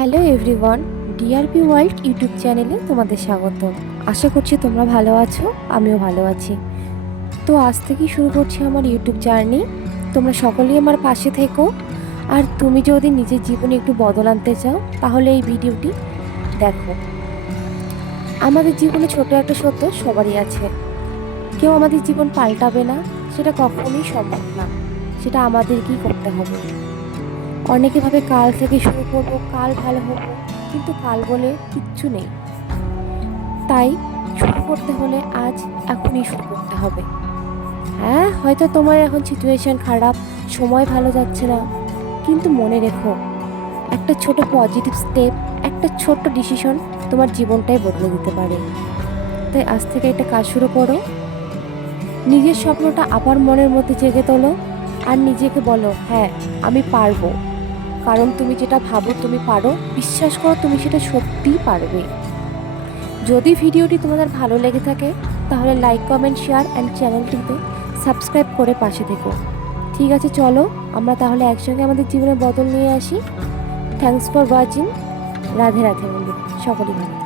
Hello everyone, DRP world YouTube চ্যানেলে তোমাদের স্বাগত। আশা করছি তোমরা ভালো আছো, আমিও ভালো আছি। তো আজ থেকেই শুরু করছি আমার ইউটিউব জার্নি। তোমরা সকলেই আমার পাশে থেকো। আর তুমি যদি নিজের জীবনে একটু বদল আনতে চাও তাহলে এই ভিডিওটি দেখো। আমাদের জীবনে ছোট একটা সত্য সবারই আছে। কেউ আমাদের জীবন পাল্টাবে না, সেটা কখনোই সম্ভব না। সেটা আমাদেরকেই করতে হবে। অনেকে ভাবে কাল থেকে শুরু করব, কাল ভালো হবো, কিন্তু কাল বলে কিচ্ছু নেই। তাই শুরু করতে হলে আজ, এখনই শুরু করতে হবে। হ্যাঁ, হয়তো তোমার এখন সিচুয়েশন খারাপ, সময় ভালো যাচ্ছে না, কিন্তু মনে রেখো, একটা ছোট পজিটিভ স্টেপ, একটা ছোট্ট ডিসিশন তোমার জীবনটাই বদলে দিতে পারে। তাই আজ থেকে একটা কাজ শুরু করো। নিজের স্বপ্নটা আবার মনের মধ্যে জেগে তোলো, আর নিজেকে বলো, হ্যাঁ আমি পারবো। কারণ তুমি যেটা ভাবো তুমি পারো, বিশ্বাস করো তুমি সেটা সত্যিই পারবে। যদি ভিডিওটি তোমাদের ভালো লেগে থাকে তাহলে লাইক, কমেন্ট, শেয়ার অ্যান্ড চ্যানেলটিতে সাবস্ক্রাইব করে পাশে থেকো। ঠিক আছে, চলো আমরা তাহলে একসঙ্গে আমাদের জীবনে বদল নিয়ে আসি। Thanks for watching. Radhe Radhe বন্ধুরা, সকলে ভালো।